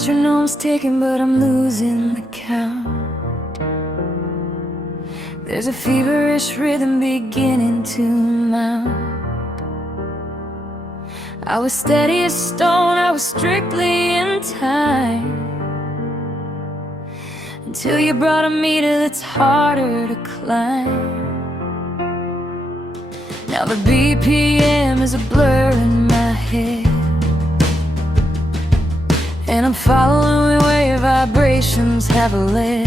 metronome's ticking, but I'm losing the count. There's a feverish rhythm beginning to mount. I was steady as stone, I was strictly in time, until you brought a meter that's harder to climb. Now the BPM is a blur in my head, and I'm following where your vibrations have led.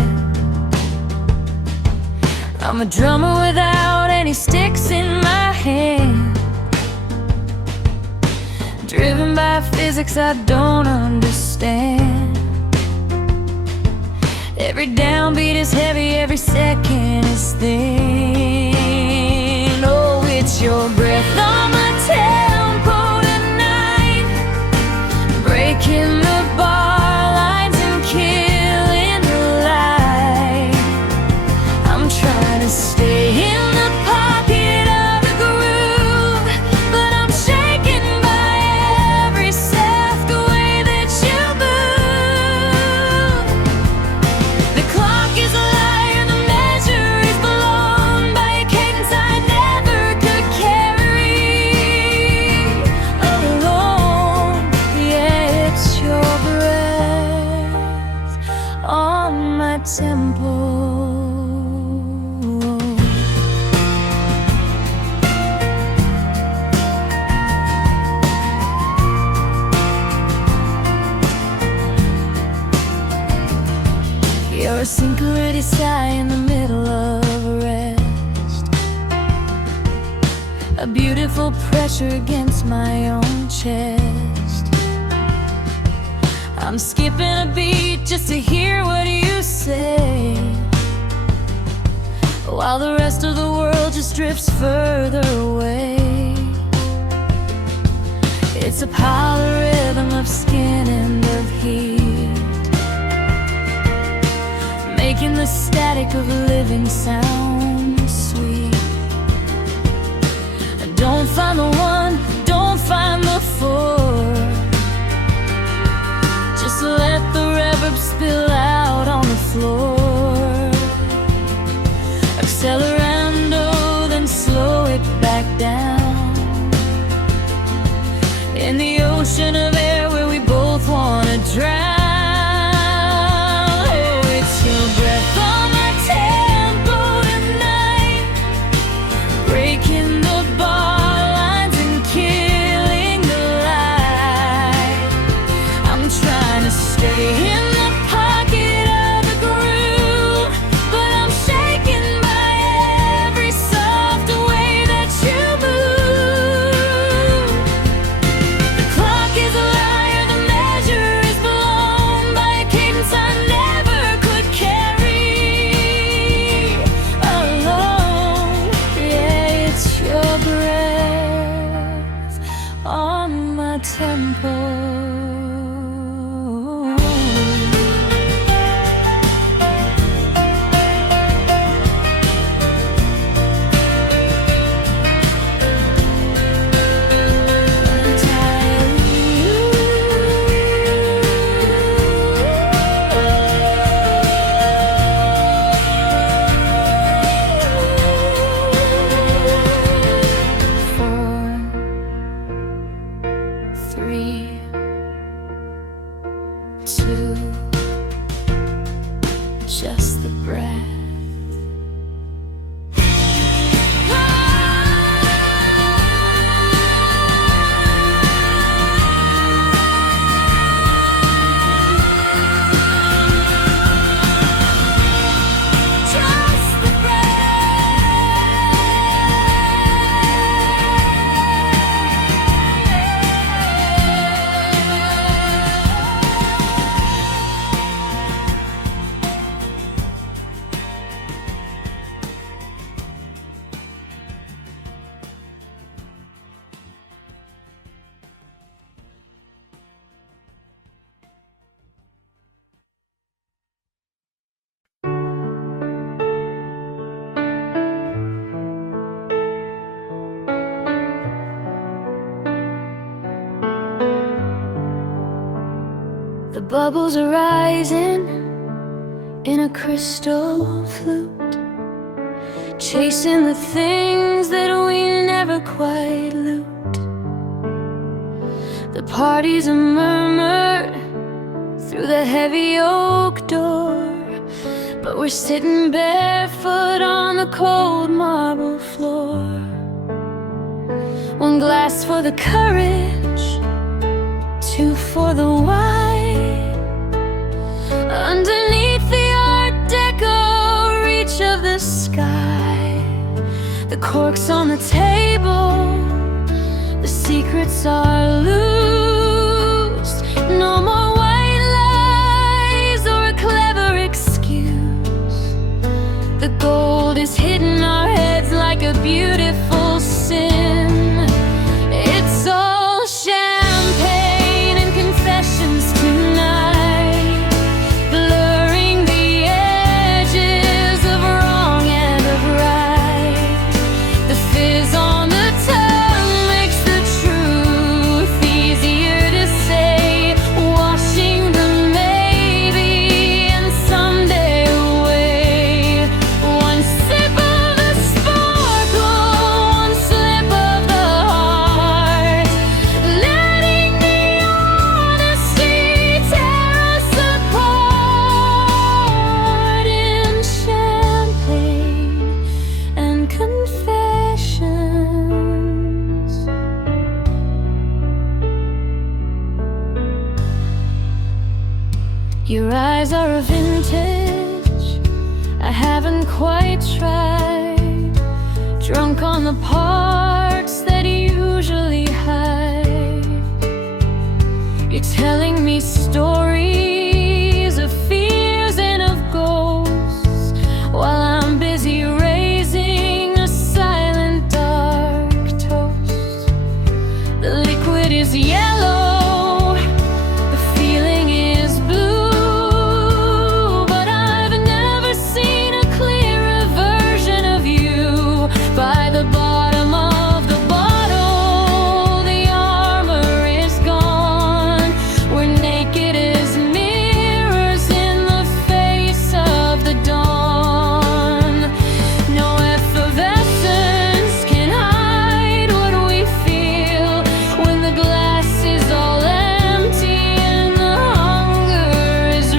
I'm a drummer without any sticks in my hand, driven by physics I don't understand. Every downbeat is heavy, every second is thin. Oh, it's your breath on my tempo tonight, breaking the bar lines and killing the light. I'm trying to stay in the pocket of the groove, but I'm shaken by every step, the way that you move. The clock is a liar, the measure is blown by a cadence I never could carry alone. Yeah, it's your breath on my tempo. You're a sink-ready sigh in the middle of a rest, a beautiful pressure against my own chest. I'm skipping a beat just to hear what you say, while the rest of the world just drifts further away. It's a polyrhythm of skin and of heat, making the static of living sound sweet. Don't find the one, don't find the four, just let the reverb spill out on the floor. Accelerando, then slow it back down, in the ocean of air where we both wanna drown. On my tempo. Just the breath. bubbles are rising in a crystal flute, chasing the things that we never quite loot. The party's a murmur through the heavy oak door, but we're sitting barefoot on the cold marble floor. One glass for the courage, two for the wine. Underneath the Art Deco reach of the sky, the corks on the table, the secrets are loosed. No more white lies or a clever excuse. The gold is hitting our heads like a beautiful sin. It's all champagne and confessions tonight, blurring the edges of wrong and of right. The fizz on the tongue makes the truth easier to say, washing the maybe and someday away. One sip of the sparkle, one slip of the heart, letting the honesty tear us apart in champagne and confessions. Your eyes are a vintage I haven't quite tried, drunk on the parts that usually hide. You're telling me stories of fears and of ghosts, while I'm busy raising a silent dark toast. The liquid is yellow, the feeling is blue, but I've never seen a clearer version of you. By the bottom of the bottle, the armor is gone. We're naked as mirrors in the face of the dawn. No effervescence can hide what we feel when the glass is all empty and the hunger is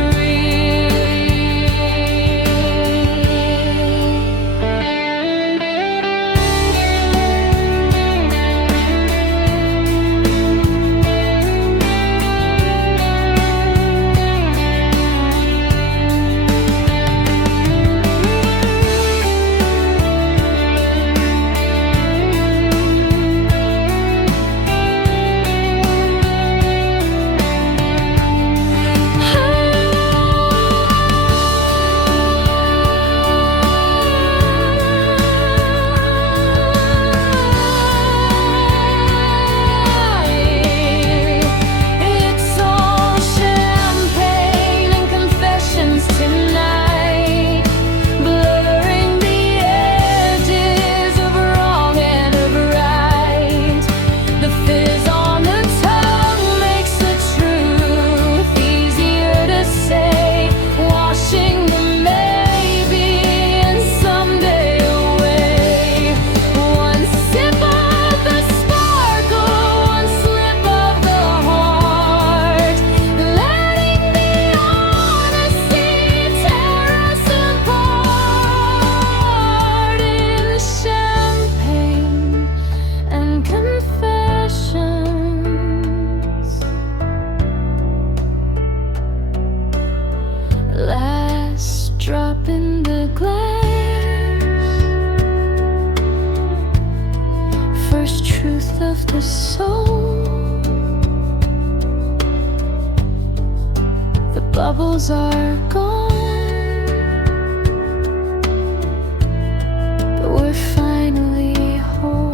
It's all champagne and confessions tonight, blurring the edges of wrong and of right. The fizz on the tongue makes the truth easier to say, washing the maybe and someday away. One sip of the sparkle, one slip of the heart, letting the honesty tear us apart in champagne and confessions. Last drop in the glass, first truth of the soul. The bubbles are gone, but we're finally whole.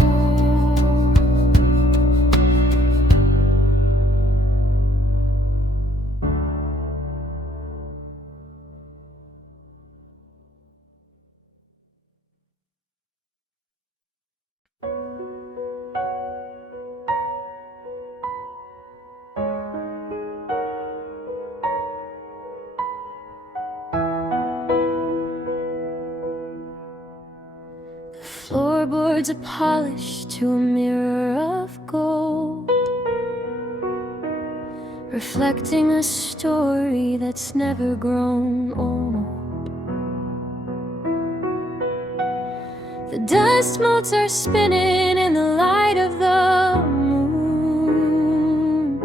words are polished to a mirror of gold, reflecting a story that's never grown old. The dust motes are spinning in the light of the moon,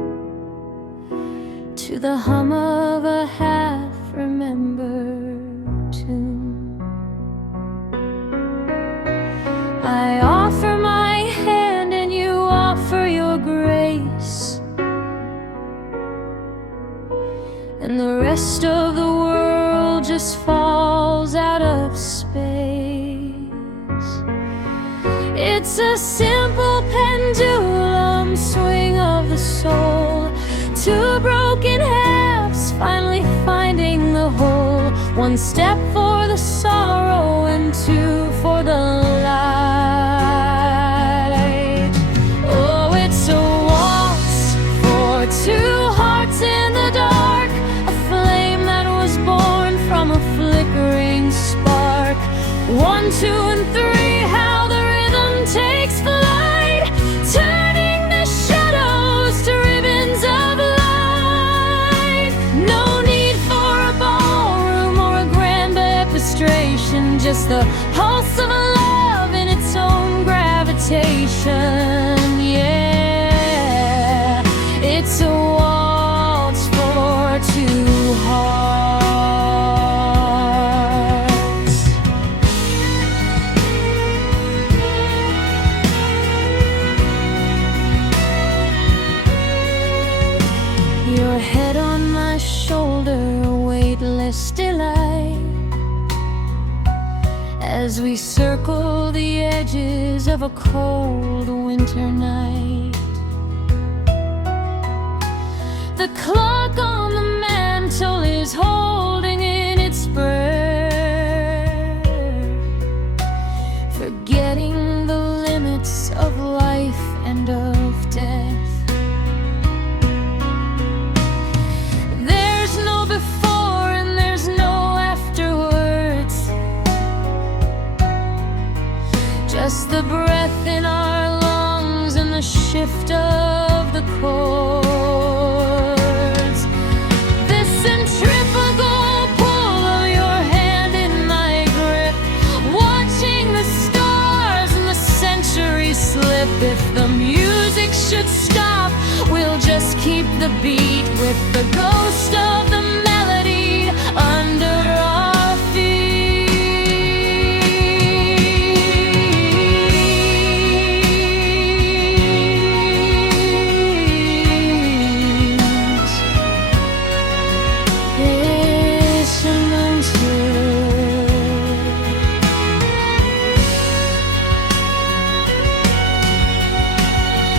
to the hum of a half-remembered tune. I offer my hand and you offer your grace, and the rest of the world just falls out of space. It's a simple pendulum swing of the soul, two broken halves finally finding the whole. One step for the sorrow and two for the light. Oh, it's a waltz for two hearts in the dark, a flame that was born from a flickering spark. 1, 2, and 3, how the rhythm takes flight, turning the shadows to ribbons of light. No need for a ballroom or a grand orchestration, just the pulse of love in its own gravitation. Yeah, it's a waltz for two hearts. Your head on my shoulder, a weightless delight, as we circle the edges of a cold winter night. The clock on the mantle is holding in its breath, forgetting the limits of life and of death. There's no before and there's no afterwards, just the breath in our lungs and the shift of the chords. This centrifugal pull of your hand in my grip, watching the stars and the centuries slip. If the music should stop, we'll just keep the beat with the ghost of the melody under our feet.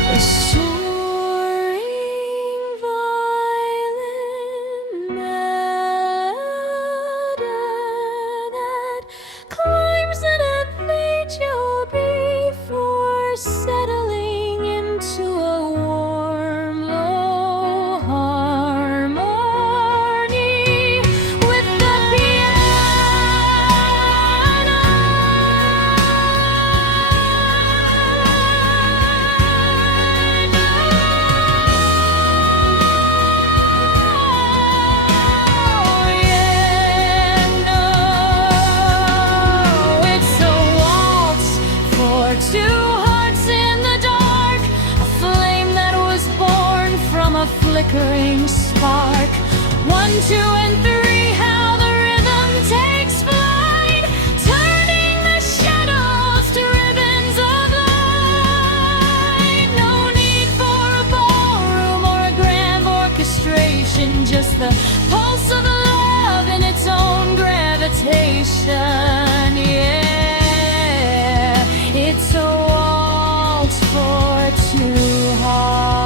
A soaring violin melody that climbs an arpeggio before settling into a warm, low harmony with the piano. Two hearts in the dark, a flame that was born from a flickering spark. 1, 2, and 3, how the rhythm takes flight, turning the shadows to ribbons of light. No need for a ballroom or a grand orchestration, just the pulse of love in its own gravitation. Yeah, it's a waltz for two hearts.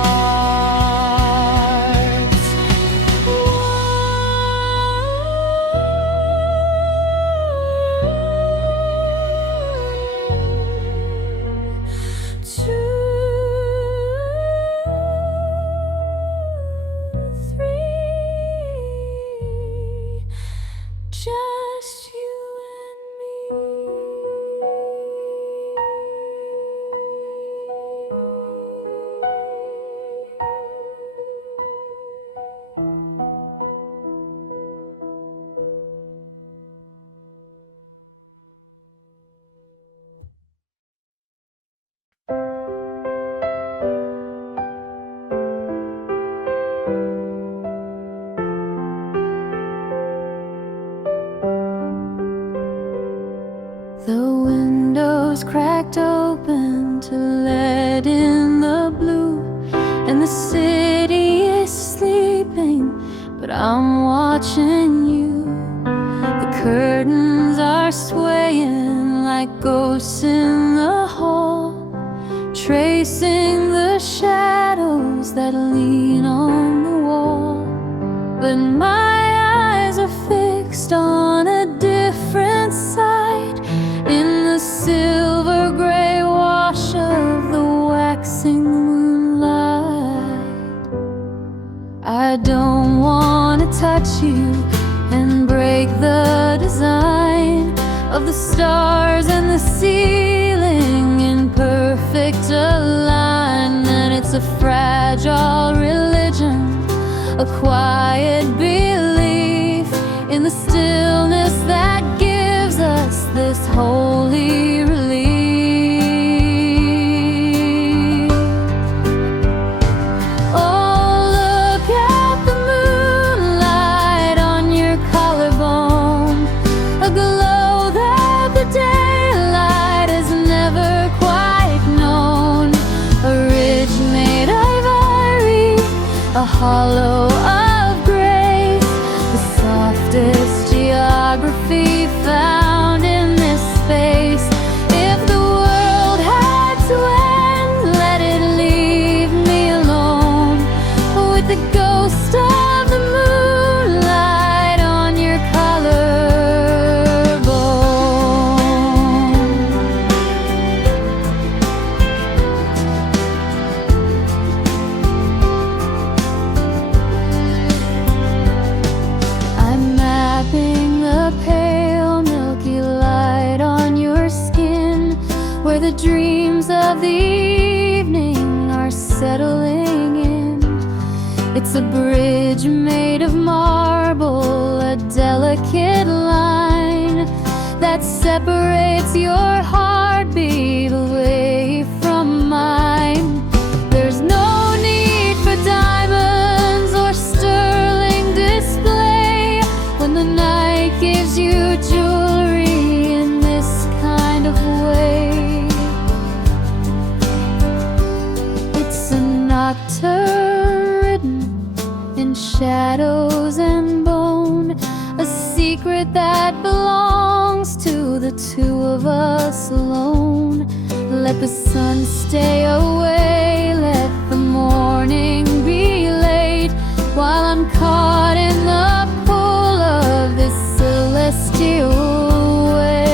Just you and The windows cracked open to let in the blue, and the city is sleeping, but I'm watching you. The curtains are swaying like ghosts in the hall, tracing the shadows that lean on the wall. But my eyes are fixed on a different side, in the silver gray wash of the waxing moonlight. I don't want to touch you and break the design of the stars and the ceiling in perfect alignment. It's a fragile religion, a quiet belief in the stillness that gives us this holy relief. Oh, look at the moonlight on your collarbone, a glow that the daylight has never quite known. A ridge made of ivory, a hollow of grace, the softest geography found in this space. If the world had to end, let it leave me alone with the ghost of the moonlight on your collarbone. I'm mapping the pale milky light on your skin, where the dreams of the evening are settling in. It's a bridge made of marble, a delicate line that separates your heartbeat away from mine. There's no need for diamonds or sterling display when the night gives you jewelry in this kind of way. It's a nocturne written in shadows and bone, a secret that belongs to the two of us alone. Let the sun stay away, let the morning be late, while I'm caught in the pull of this celestial weight.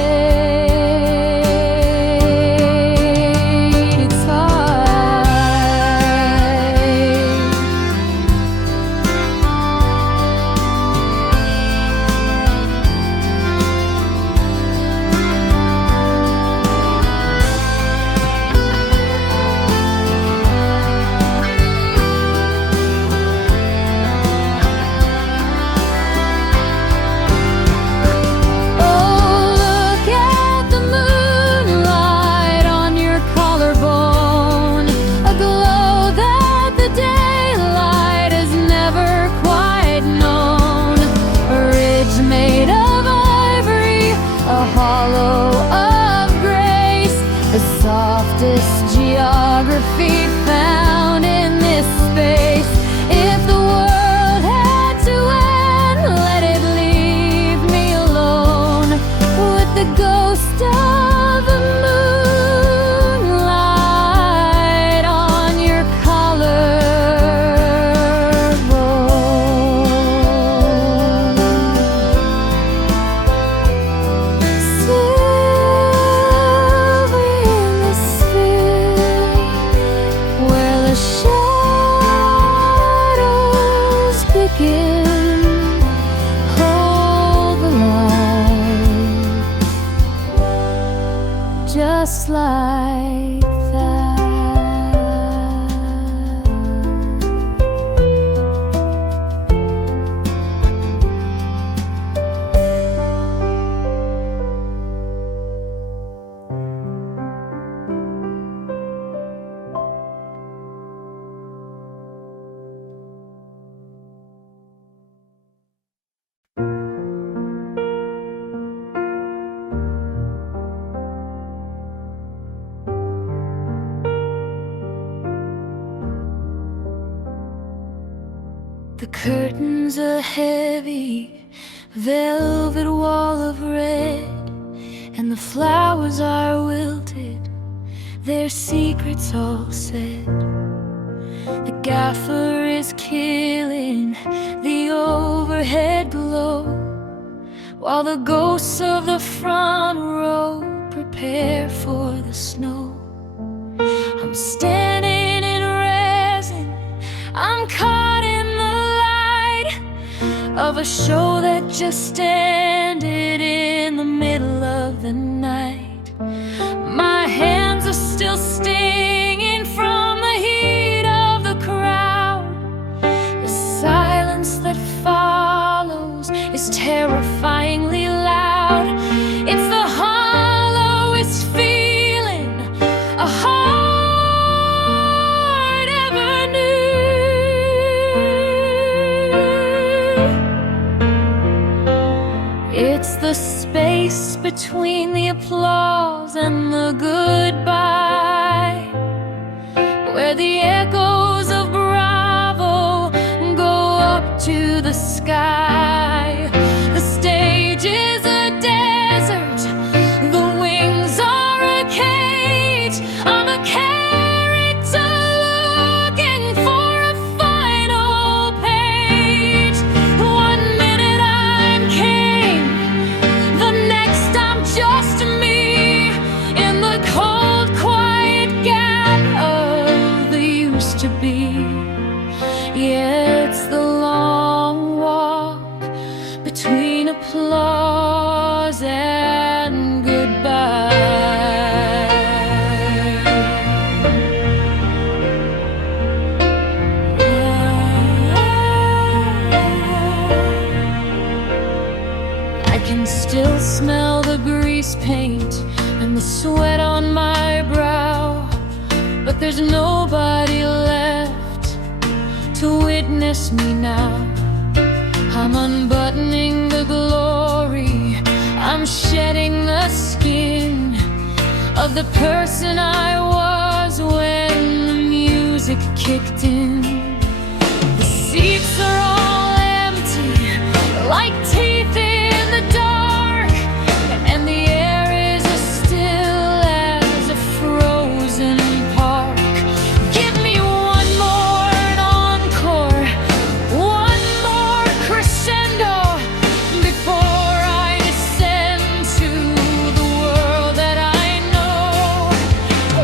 It's softest geography found in this space. If the world had to end, let it leave me alone with the ghost of the moonlight on your shadows begin. Hold the light, just like that. The curtains a heavy velvet wall of red, and the flowers are wilted, their secrets all said. The gaffer is killing the overhead glow, while the ghosts of the front row prepare for the snow. I'm standing in resin, I'm caught in the light of a show that just ended in the middle of the night. My hands are still stinging from the heat of the crowd. The silence that follows is terrifyingly loud. It's the hollowest feeling a heart ever knew. It's the space between the applause and the goodbye, where the echoes of Bravo go up to the sky. The stage is a desert, the wings are a cage. I'm a character looking for a final page. One minute I'm king, the next I'm just me, in the cold, quiet gap of the used to be. Yeah, it's the long walk between applause and goodbye. I can still smell the grease paint and the sweat on my brow, but there's nobody left to witness me now. I'm unbuttoning the glory, I'm shedding the skin of the person I was when the music kicked in. The seats are all empty, like teeth in the dark, and the air is as still as a frozen park. Give me one more encore, one more crescendo, before I descend to the world that I know,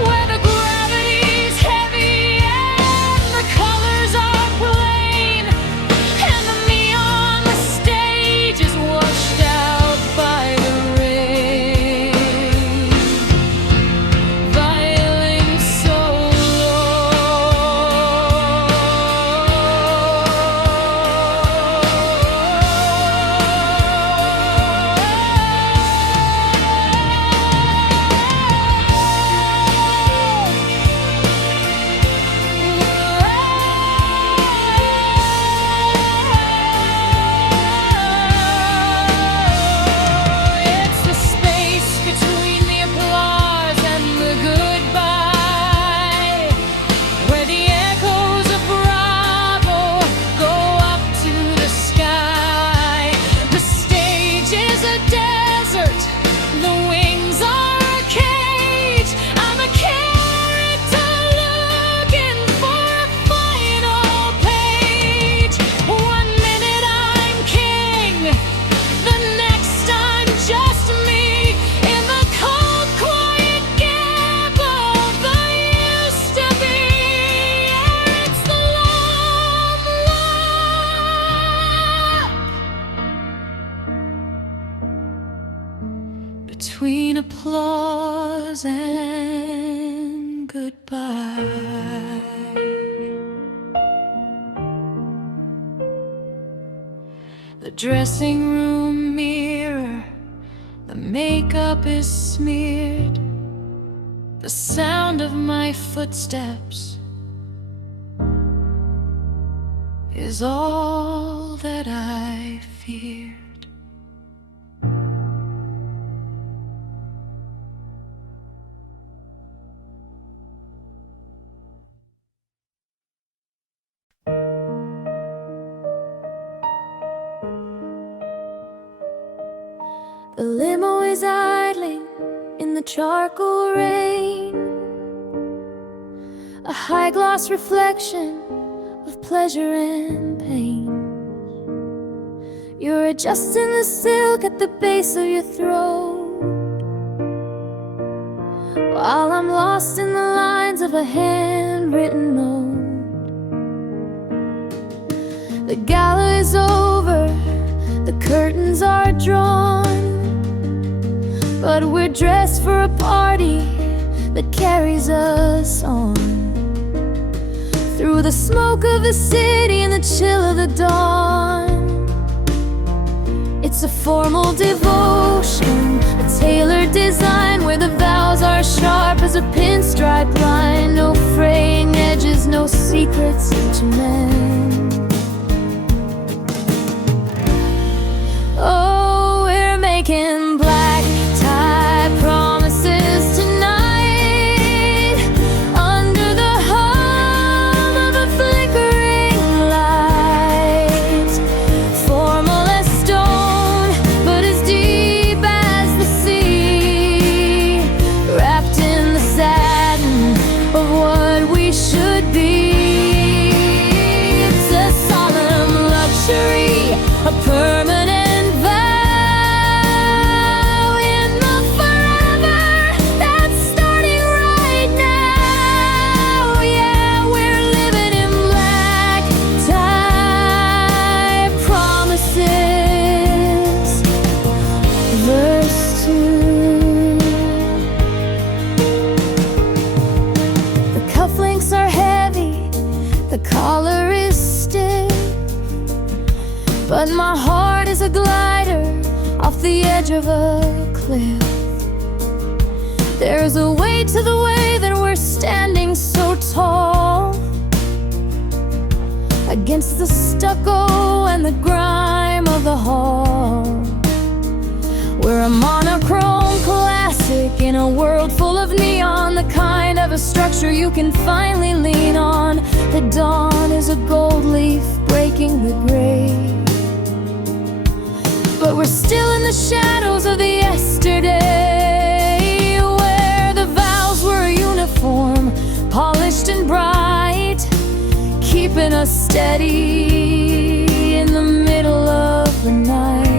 where the gravity's heavy and the colors are plain, and the me on the stage is washed out by the rain. Violin solo. It's the space between the applause and the goodbye, where the echoes of Bravo go up to the sky. The stage is a desert, the wings are a cage. I'm a character looking for a final page. One minute I'm king, the next I'm just me, in the cold, quiet gap of the used to be. Yeah, it's the long walk between applause and goodbye. The dressing room mirror, the makeup is smeared, the sound of my footsteps is all that I feared. A limo is idling in the charcoal rain, a high-gloss reflection of pleasure and pain. You're adjusting the silk at the base of your throat, while I'm lost in the lines of a handwritten note. The gala is over, the curtains are drawn, but we're dressed for a party that carries us on. Through the smoke of the city and the chill of the dawn, it's a formal devotion, a tailored design, where the vows are sharp as a pinstripe line. No fraying edges, no secrets to mend. Oh, we're making black tie promises tonight, under the hum of a flickering light. Formal as stone, but as deep as the sea, wrapped in the satin of what we should be. It's a solemn luxury, a permanent collar is stiff, but my heart is a glider off the edge of a cliff. There's a weight to the way that we're standing so tall, against the stucco and the grime of the hall. We're a monochrome classic in a world full of neon, the kind of a structure you can finally lean on. The dawn is a gold leaf breaking the gray, but we're still in the shadows of the yesterday, where the vows were a uniform, polished and bright, keeping us steady in the middle of the night.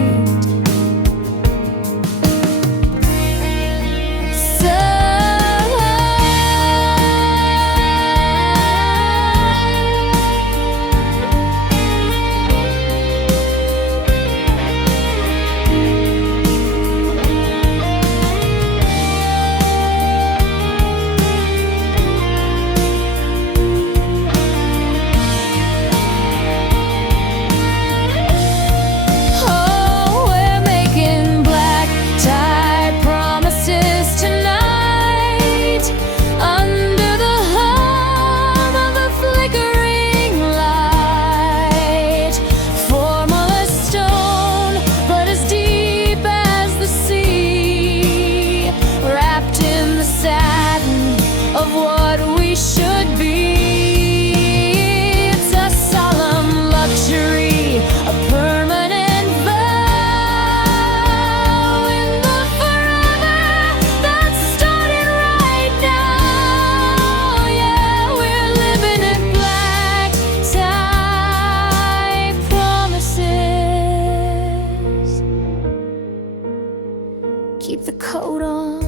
Keep the coat on,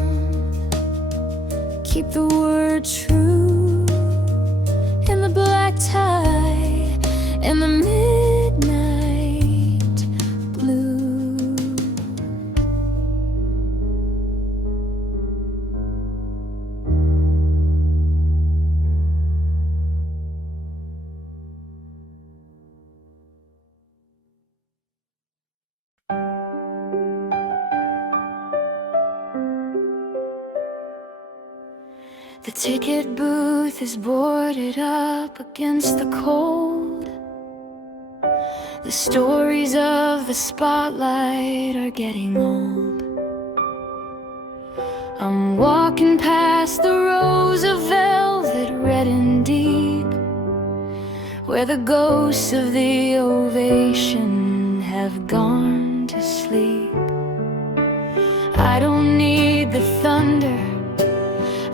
keep the word true, in the black tie, in the midnight blue. The ticket booth is boarded up against the cold. The stories of the spotlight are getting old. I'm walking past the rows of velvet, red and deep, where the ghosts of the ovation have gone to sleep. I don't need the thunder,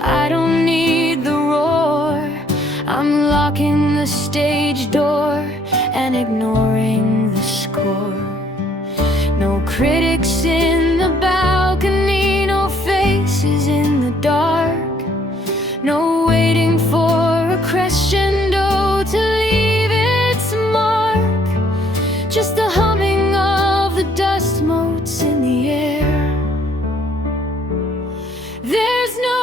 I don't need the roar. I'm locking the stage door and ignoring the score. No critics in the balcony, no faces in the dark, no waiting for a crescendo to leave its mark. Just the humming of the dust motes in the air. There's no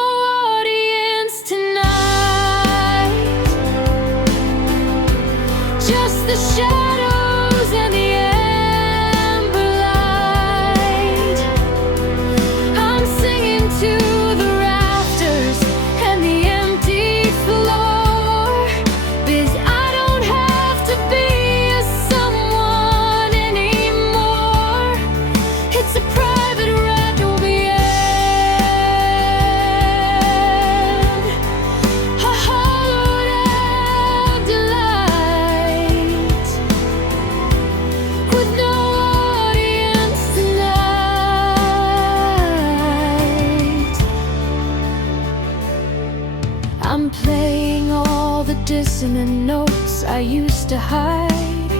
audience tonight, just the shadows and the amber light. I'm singing to the rafters and the empty floor, 'cause I don't have to be a someone anymore. It's a private requiem, a hollowed out delight, with no audience tonight. I'm playing all the dissonant notes I used to hide,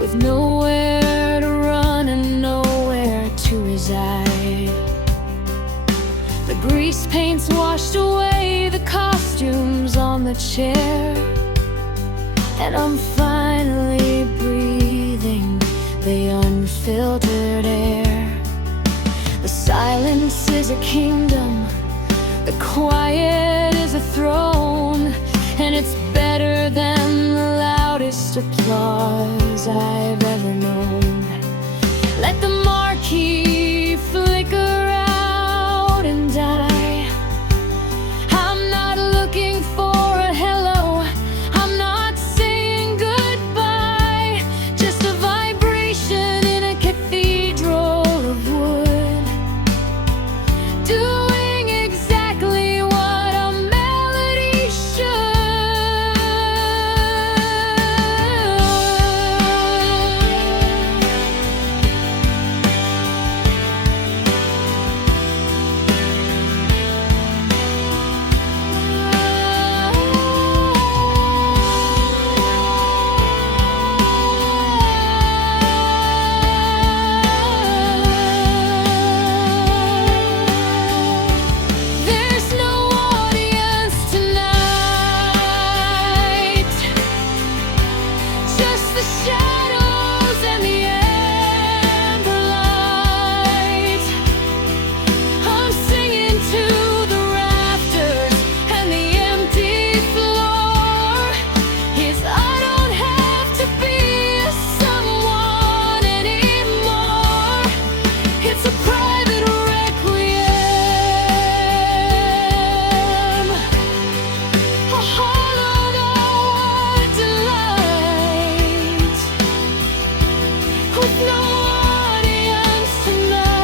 with nowhere to run and nowhere to reside. The grease paint's washed away the costumes on the chair, and I'm finally breathing the unfiltered air. The silence is a kingdom, the quiet is a throne, and it's better than the loudest applause I've ever known. Let the marquee flicker out and die. I'm not looking for a hello, I'm not saying goodbye. Just a vibration in a cathedral of wood, doing exactly what a melody should. There's no audience tonight, just the shadows and the amber light. I'm singing to the rafters and the empty floor, 'cause I don't have to be a someone anymore. It's a private requiem, a hollowed out delight, with no audience tonight.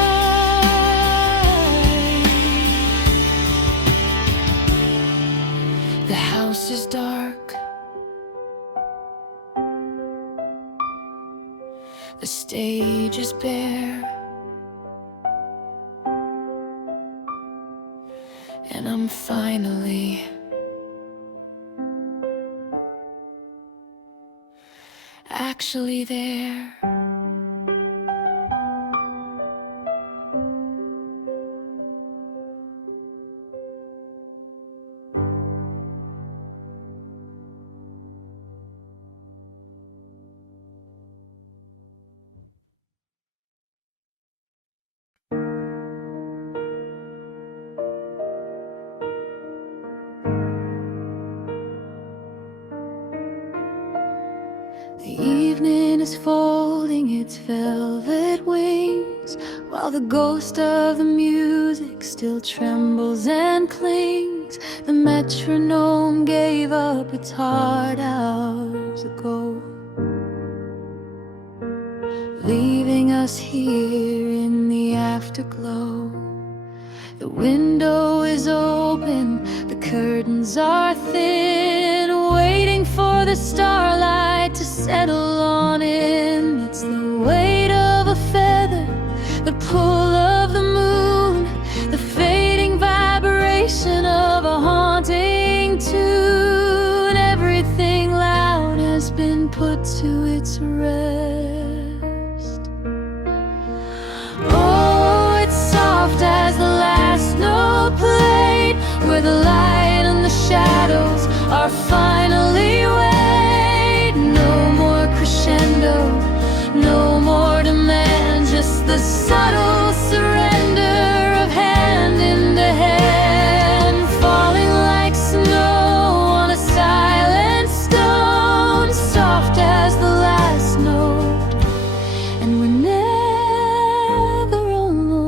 The house is dark, the stage is bare, and I'm finally actually there. The evening is folding its velvet wings, while the ghost of the music still trembles and clings. The metronome gave up its heart hours ago, leaving us here in the afterglow. The window is open, the curtains are thin, waiting for the starlight to settle on in. It's the weight of a feather, the pull are finally weighed. No more crescendo, no more demand, just the subtle surrender of hand into hand, falling like snow on a silent stone, soft as the last note, and we're never alone.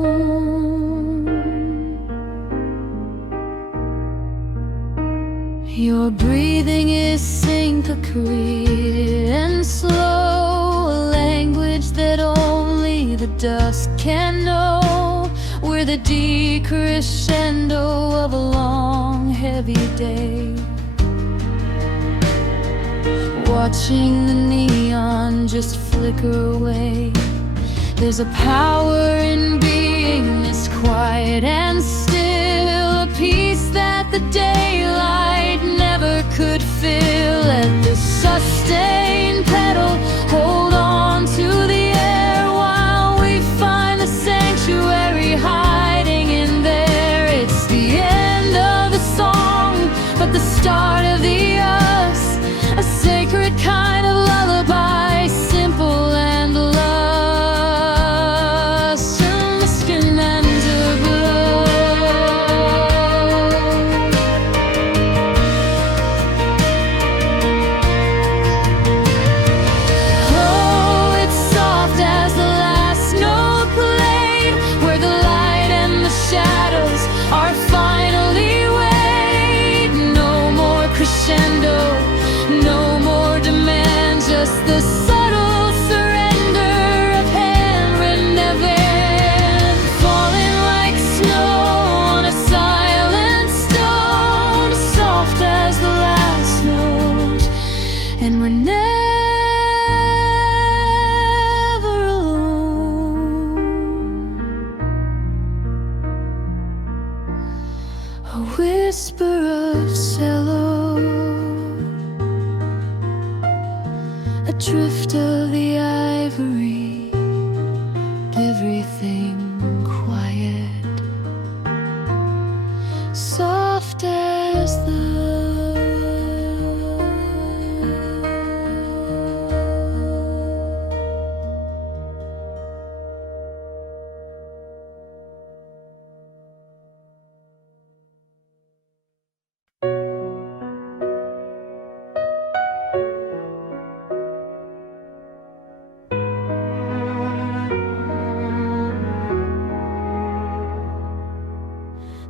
Your breathing is syncopate and slow, a language that only the dusk can know. We're the decrescendo of a long, heavy day, watching the neon just flicker away. There's a power in being this quiet and still, a peace that the daylight never could fill. Let the sustained pedal hold on to the air while we find the sanctuary hiding in there. It's the end of the song, but the start of the us, a sacred kind of lullaby, simple and lush, and the skin and to glow. Oh, it's soft as the last note played, where the light and the shadows are finally weighed. No more crescendo, no more demand, just the subtle surrender of hand written heaven, falling like snow on a silent stone, soft as the last note, and we're never alone. A whisper of cello, a drift of the ivory, everything quiet, soft as the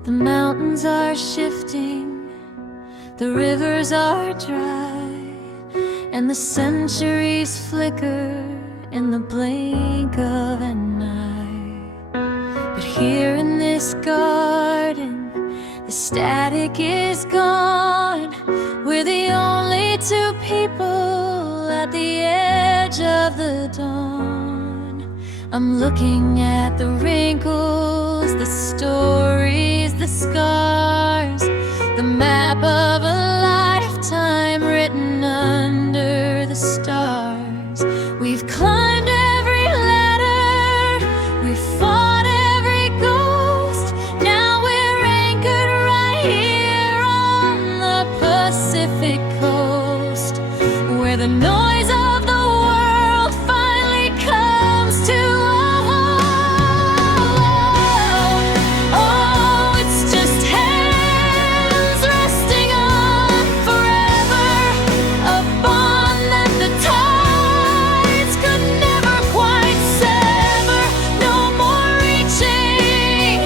The mountains are shifting, the rivers are dry, and the centuries flicker in the blink of an eye. But here in this garden, the static is gone. We're the only two people at the edge of the dawn. I'm looking at the wrinkles, the stories, the scars, the map of a lifetime written under the stars. We've climbed every ladder, we've fought every ghost. Now we're anchored right here on the Pacific coast, where the noise of the world finally comes to a halt. Oh, it's just hands resting on forever, a bond that the tides could never quite sever. No more reaching,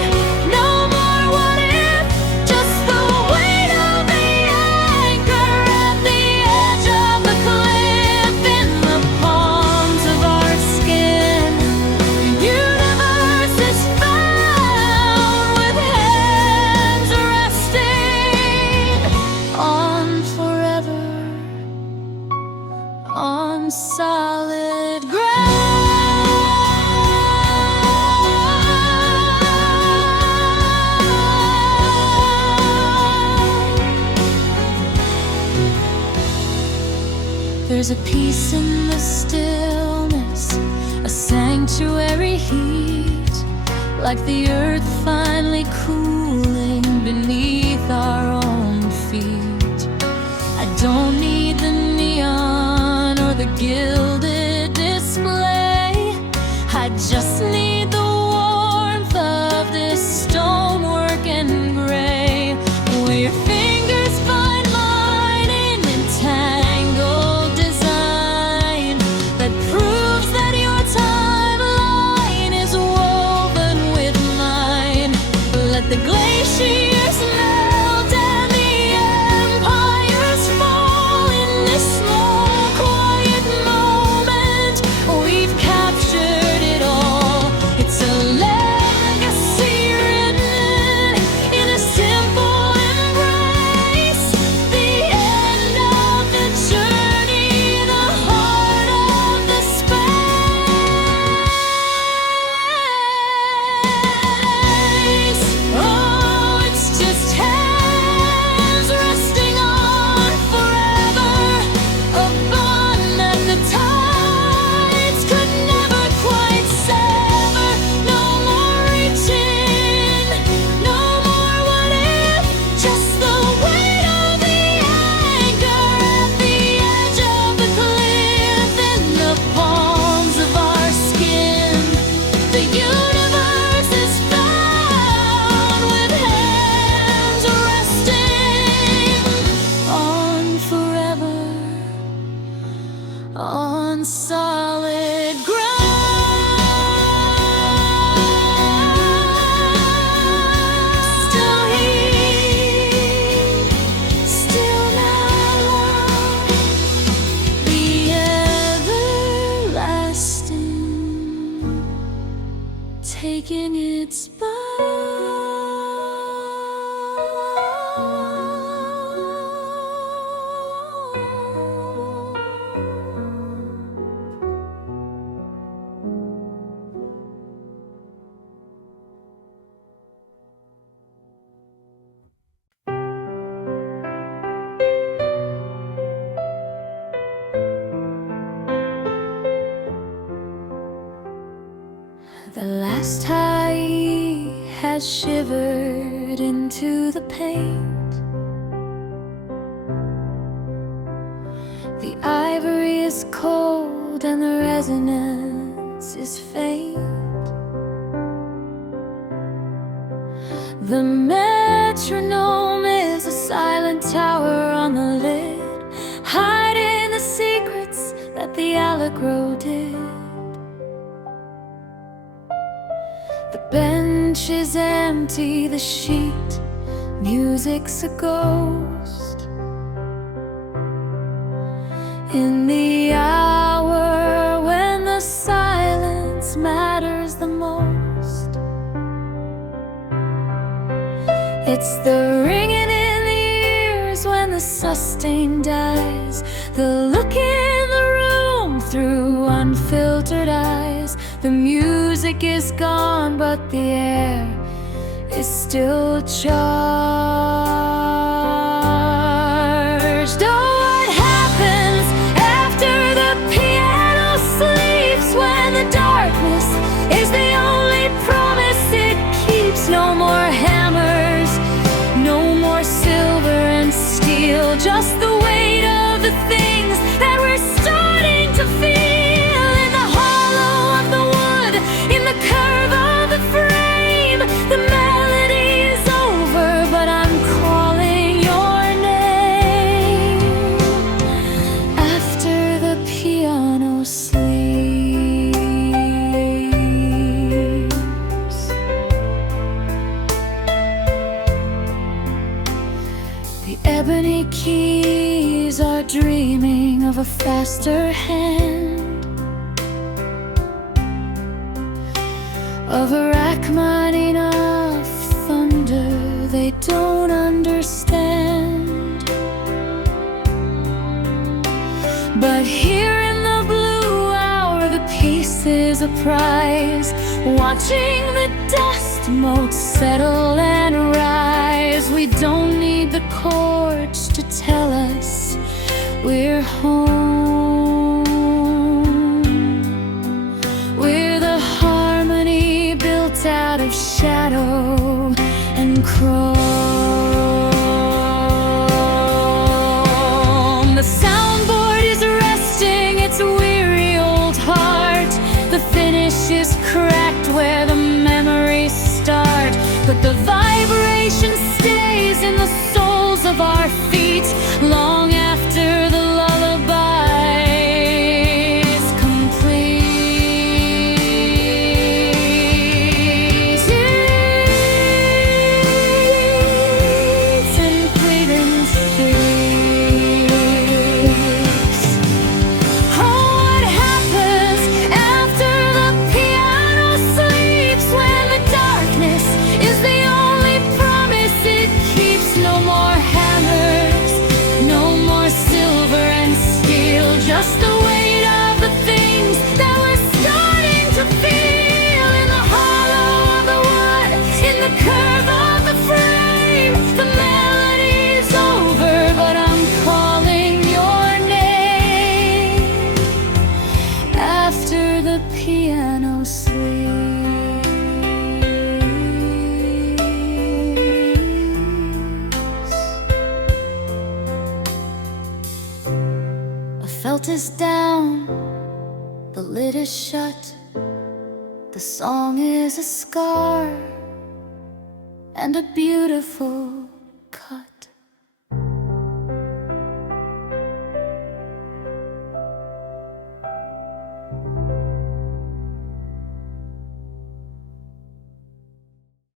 no more what if, just the weight of the anchor at the edge of the cliff, in the palms of our skin. The universe is found with hands resting on forever, on solid ground. There's a peace in the stillness, a sanctuary heat, like the earth finally cooling beneath our own feet. gilded display. I just need the warmth of this stonework and gray, where your fingers find mine in entangled design that proves that your timeline is woven with mine. Let the glaciers melt and the empires fall in this small, quiet moment. We've captured it all. It's a legacy written in a simple embrace. The end of the journey, the heart of the space. Oh, it's just hands resting on forever, a bond that the tides could never quite sever. No more reaching, no more what if, just the weight of the anchor at the edge of the cliff, in the palms of our skin. The universe is found with hands resting on forever, on solid ground. Still here, still now, the everlasting, taking its bow. The last high has shivered into the paint. The ivory is cold and the resonance is faint. The metronome is a silent tower on the lid, hiding the secrets that the allegro did. The bench is empty, the sheet, music's a ghost. In the hour when the silence matters the most, it's the ringing in the ears when the sustain dies, the look in the room through unfiltered eyes. The music is gone, but the air is still charged. Oh, what happens after the piano sleeps, when the darkness is the only promise it keeps? No more hammers, no more silver and steel, just the weight of the things that we're starting to feel. In the hollow of the wood, in the curve of the frame, the melody is over, but I'm calling your name. After the piano sleeps, the ebony keys are dreaming of a faster hand, of a Rachmaninoff thunder they don't understand. But here in the blue hour, the peace is a prize, watching the dust motes settle and rise. We don't need the chords to tell us we're home. We're the harmony built out of shadow and chrome. The soundboard is resting its cracked where the memories start, but the vibration stays in the soles of our feet long after the lullaby is complete. It's complete and peace. Oh, what happens after the piano sleeps, when the darkness is the only promise it keeps? No more hammers, no more silver and steel, just the weight of the things that we're starting to feel in the hollow of the wood, in the curve of the frame. The melody's over, but I'm calling your name after the piano sleeps. A felt is down, the lid is shut, the song is a scar and a beautiful cut.